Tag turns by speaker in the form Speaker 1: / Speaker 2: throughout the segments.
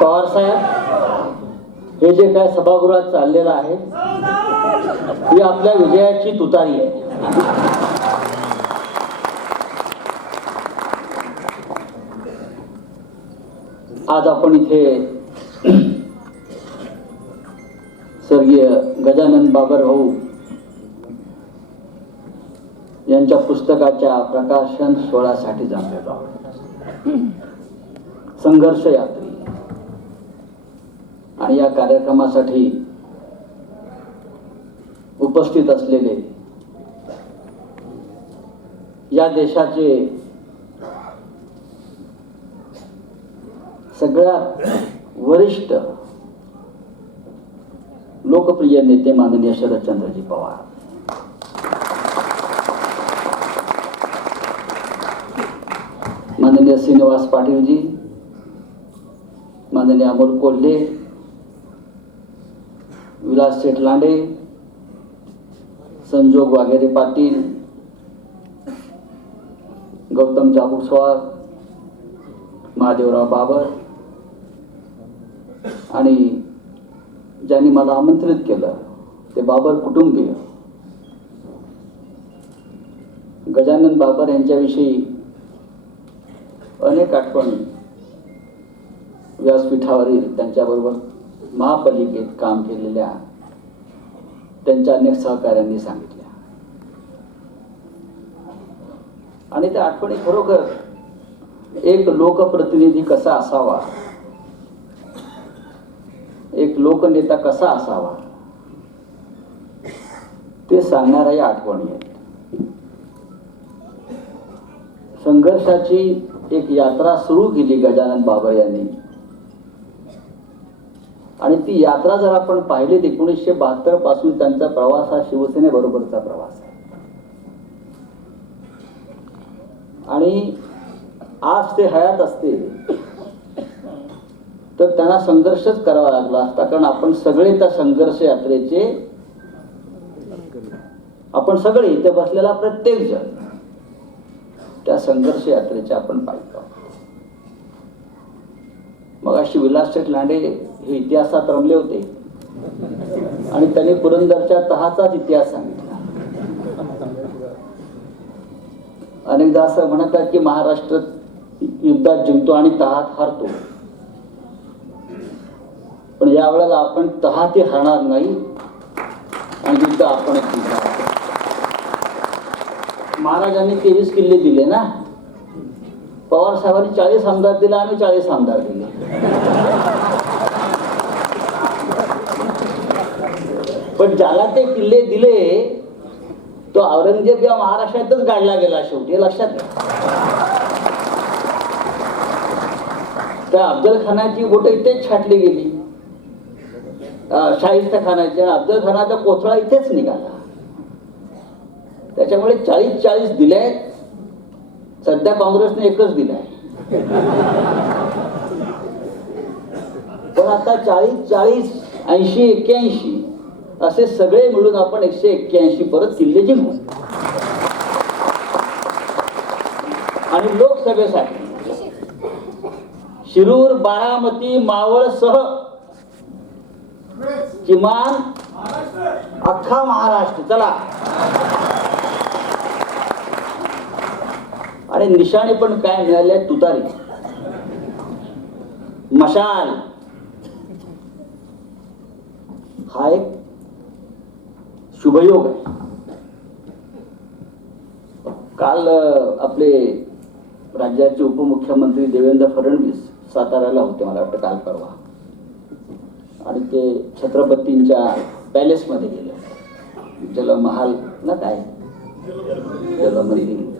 Speaker 1: पवार साहेब हे जे काय सभागृहात चाललेलं आहे ही आपल्या विजयाची तुतारी आहे. आज आपण इथे स्वर्गीय गजानन बाबर भाऊ यांच्या पुस्तकाच्या प्रकाशन सोहळ्यासाठी जमलेलो आहोत. संघर्ष यात्री. आणि या कार्यक्रमासाठी उपस्थित असलेले या देशाचे सगळ्यात वरिष्ठ लोकप्रिय नेते माननीय शरदचंद्रजी पवार. माननीय श्रीनिवास पाटीलजी माननीय अमोल कोल्हे विलास शेटलांडे संजोग वाघेरे पाटील गौतम जाबुकस्वार महादेवराव बाबर आणि ज्यांनी मला आमंत्रित केलं ते बाबर कुटुंबीय. गजानन बाबर यांच्याविषयी अनेक आठवण व्यासपीठावरील त्यांच्याबरोबर महापालिकेत काम केलेल्या त्यांच्या अनेक सहकाऱ्यांनी सांगितल्या आणि त्या आठवणी खरोखर एक लोकप्रतिनिधी कसा असावा? एक लोकनेता कसा असावा? ते सांगणाऱ्या या आठवणी आहेत. संघर्षाची एक यात्रा सुरू केली गजानन बाबर यांनी. आणि ती यात्रा जर आपण पाहिली एकोणीसशे बहात्तरपासून त्यांचा प्रवास हा शिवसेनेबरोबरचा प्रवास आहे. आणि आज ते हयात असते तर त्यांना संघर्षच करावा लागला असता कारण आपण सगळे त्या संघर्ष यात्रेचे आपण सगळे इथे बसलेला प्रत्येक जण त्या संघर्ष यात्रेचे आपण पाहिजे मग अशी विलास लांडे हे इतिहासात रमले होते. आणि त्याने पुरंदरच्या तहाचाच इतिहास सांगितला. अनेकदा असं म्हणतात की महाराष्ट्र युद्धात जिंकतो आणि तहात हारतो. पण या वेळेला आपण तहा ते हारणार नाही. आणि युद्ध आपणच जिंकणार महाराजांनी तेवीस किल्ले दिले ना? पवार साहेबांनी चाळीस आमदार दिले आम्ही चाळीस आमदार दिले. पण ज्याला ते किल्ले दिले तो औरंगजेब या महाराष्ट्रातच गाडला गेला शेवटी लक्षात त्या अफजल खानाची बोट इथेच छाटली गेली. शाहिस्ता खानाची अफजल खानाचा कोथळा इथेच निघाला. त्याच्यामुळे चाळीस चाळीस दिले सध्या काँग्रेसने एकच दिलाय. पण आता चाळीस चाळीस ऐंशी एक्क्याऐंशी असे सगळे मिळून आपण एकशे एक्क्याऐंशी परत किल्ले जिंकू. आणि लोकसभेसाठी शिरूर बारामती मावळ सह किमान अख्खा महाराष्ट्र चला. आणि निशाणे पण काय मिळाले तुतारी. मशाल. हा एक शुभयोग आहे. काल आपले राज्याचे उपमुख्यमंत्री देवेंद्र फडणवीस साताऱ्याला होते मला वाटतं काल परवा. आणि ते छत्रपतींच्या पॅलेसमध्ये गेले जलमहाल ना काय? जलमंदिर.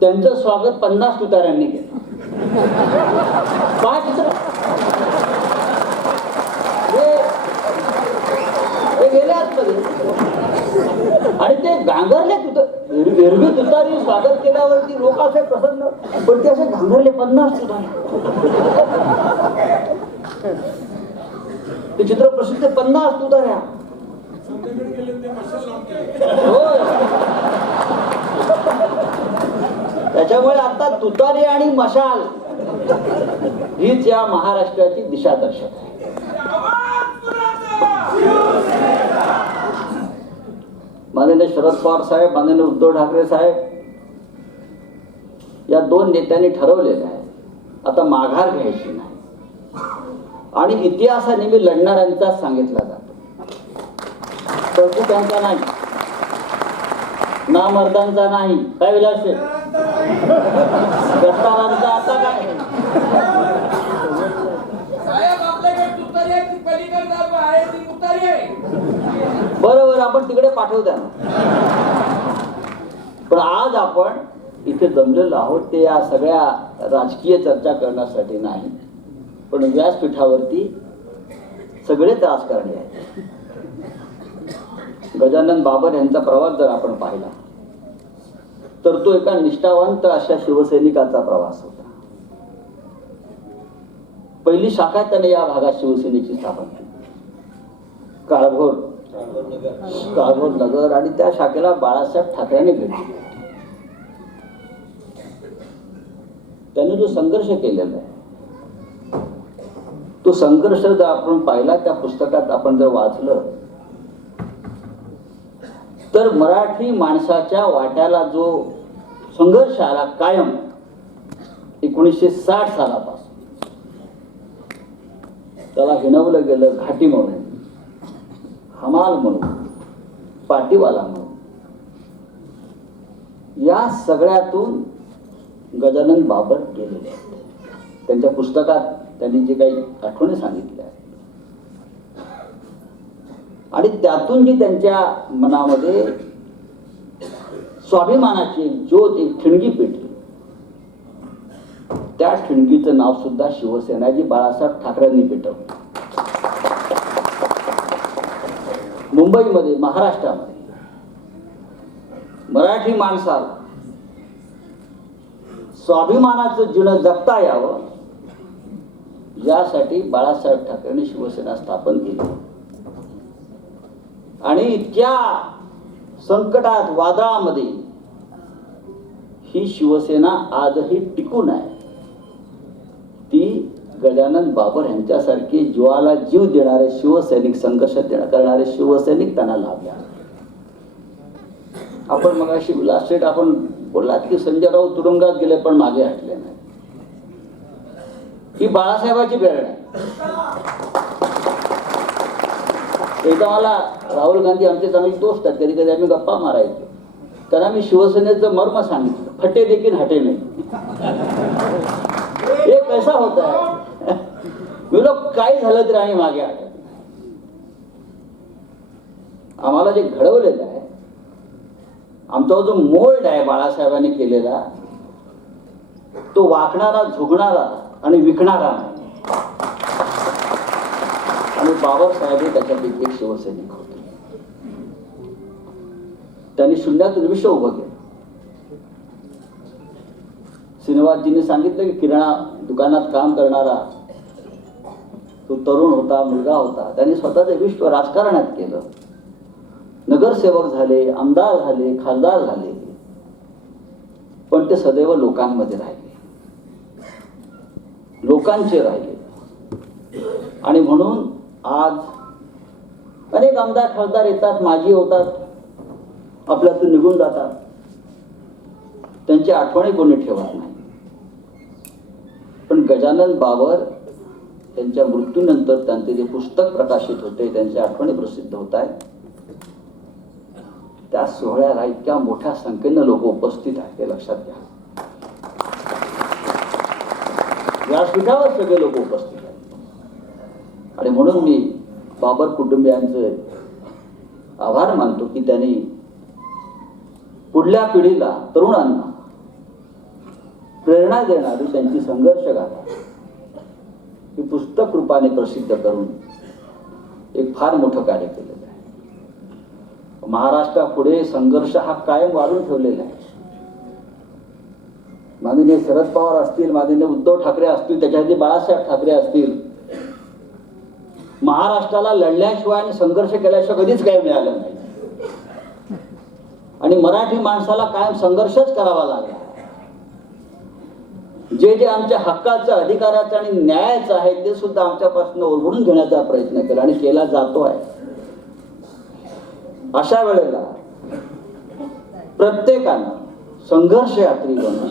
Speaker 1: त्यांचं स्वागत पन्नास तुताऱ्यांनी केलं. पाच हे- गेले आतमध्ये. घांगरले तुझं एरवी तुतारी स्वागत केल्यावरती लोक असे प्रसन्न पण ते असे घांगरले पन्नास तुतारी ते चित्र प्रसिद्ध पन्नास तुतार्या त्याच्यामुळे आता तुतारी आणि मशाल हीच या महाराष्ट्राची दिशादर्शक आहे. माननीय शरद पवार साहेब माननीय उद्धव ठाकरे साहेब या दोन नेत्यांनी ठरवलेलं आहे. आता माघार घ्यायची नाही. आणि इतिहासाने मी लढणाऱ्यांचा सांगितला जातो. परंतु त्यांचा नाही. नामर्दांचा नाही. काय विलास आता काय
Speaker 2: साहेब आपल्याकडे तुतारी आहे ती पलीकडे आहे ती तुतारी आहे
Speaker 1: बरोबर आपण तिकडे पाठवू द्या पण आज आपण इथे जमलेलो आहोत ते या सगळ्या राजकीय चर्चा करण्यासाठी नाही. पण व्यासपीठावरती सगळेच राजकारणी आहेत. गजानन बाबर यांचा प्रवास जर आपण पाहिला तर तो एका निष्ठावंत अशा शिवसैनिकाचा प्रवास होता. पहिली शाखा त्याने या भागात शिवसेनेची स्थापना केली. काळभोर कागद नगर आणि त्या शाखेला बाळासाहेब ठाकरेने भेटले त्यांनी जो संघर्ष केलेला आहे तो संघर्ष जर आपण पाहिला त्या पुस्तकात आपण जर वाचलं तर मराठी माणसाच्या वाट्याला जो संघर्ष आला कायम एकोणीसशे साठ सालापासून त्याला हिणवलं गेलं घाटी म्हणून. हमाल म्हणून पाटीवाला म्हणून. या सगळ्यातून गजानन बाबर गेलेले आहेत. त्यांच्या पुस्तकात त्यांनी जे काही आठवणी सांगितल्या आहेत. आणि त्यातून जी त्यांच्या मनामध्ये स्वाभिमानाची ज्योत एक ठिणगी पेटली. त्या ठिणगीचं नाव सुद्धा शिवसेना जी बाळासाहेब ठाकरेंनी पेटवलं. मुंबईमध्ये महाराष्ट्रामध्ये. मराठी माणसाला स्वाभिमानाचं जीवन जगता यावं यासाठी बाळासाहेब ठाकरेंनी शिवसेना स्थापन केली. आणि इतक्या संकटात वादळामध्ये ही शिवसेना आजही टिकून आहे. गजानन बाबर यांच्यासारखे जीवाला जीव देणारे शिवसैनिक संघर्ष करणारे शिवसैनिक त्यांना लाभले आपण मग अशी विलास शेठ आपण बोललात की संजय राऊत तुरुंगात गेले पण मागे हटले नाही ही बाळासाहेबाची प्रेरणा आहे. एकदा मला राहुल गांधी आमचे चांगले दोस्त आहेत कधी कधी आम्ही गप्पा मारायचो. त्यांना मी शिवसेनेचं मर्म सांगितलं. फटे देखील हटे नाही हे कसा होत आहे. काय झालं तरी आम्ही मागे हटत नाही. आम्हाला जे घडवलेलं आहे आमचा जो मोल्ड आहे बाळासाहेबांनी केलेला तो वाकणारा झुकणारा आणि विकणारा आणि बाबासाहेब हे त्याच्यापैकी एक शिवसैनिक होते. त्यांनी शून्यातून विश्व उभं केलं. श्रीनिवासजींनी सांगितलं की किराणा दुकानात काम करणारा तो तरुण होता मुलगा होता. त्यांनी स्वतःचं विश्व राजकारणात केलं. नगरसेवक झाले आमदार झाले खासदार झाले. पण ते सदैव लोकांमध्ये राहिले. लोकांचे राहिले. आणि म्हणून आज अनेक आमदार खासदार येतात माजी होतात आपल्यातून निघून जातात. त्यांची आठवणी कोणी ठेवत नाही. पण गजानन बाबर त्यांच्या मृत्यूनंतर त्यांचे जे पुस्तक प्रकाशित होते त्यांच्या आठवणी प्रसिद्ध होत आहेत. त्या सोहळ्याला इतक्या मोठ्या संख्येनं लोक उपस्थित आहेत हे लक्षात घ्या. व्यासपीठावर सगळे लोक उपस्थित आहेत. आणि म्हणून मी बाबर कुटुंबियांचे आभार मानतो की त्यांनी पुढल्या पिढीला तरुणांना प्रेरणा देणारी त्यांची संघर्ष गाथा ही पुस्तक रूपाने प्रसिद्ध करून एक फार मोठं कार्य केलेलं आहे. महाराष्ट्रापुढे संघर्ष हा कायम वाढून ठेवलेला आहे. माननीय शरद पवार असतील माननीय उद्धव ठाकरे असतील त्याच्यासाठी बाळासाहेब ठाकरे असतील महाराष्ट्राला लढल्याशिवाय आणि संघर्ष केल्याशिवाय कधीच काही मिळालं नाही. आणि मराठी माणसाला कायम संघर्षच करावा लागला जे जे आमच्या हक्काचं अधिकाराचं आणि न्यायाचं आहे ते सुद्धा आमच्यापासून ओरबडून घेण्याचा प्रयत्न केला आणि केला जातो आहे अशा वेळेला प्रत्येकानं संघर्ष यात्री बनून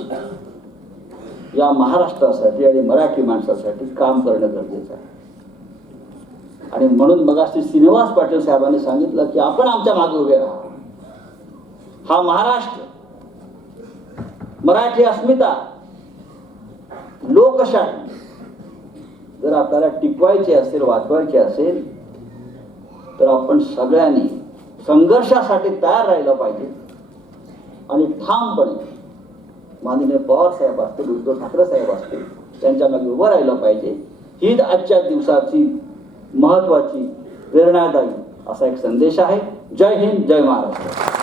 Speaker 1: या महाराष्ट्रासाठी आणि मराठी माणसासाठी काम करणं गरजेचं आहे. आणि म्हणून मग श्री श्रीनिवास पाटील साहेबांनी सांगितलं की आपण आमच्या मागे उभे राहा. हा महाराष्ट्र मराठी अस्मिता लोकशाही जर आपल्याला टिकवायचे असेल वाचवायचे असेल तर आपण सगळ्यांनी संघर्षासाठी तयार राहिलं पाहिजे. आणि ठामपणे माननीय पवार साहेब असतील उद्धव ठाकरे साहेब असतील त्यांच्या मागे उभं राहिलं पाहिजे. हीच आजच्या दिवसाची महत्वाची प्रेरणादायी असा एक संदेश आहे. जय हिंद जय महाराष्ट्र.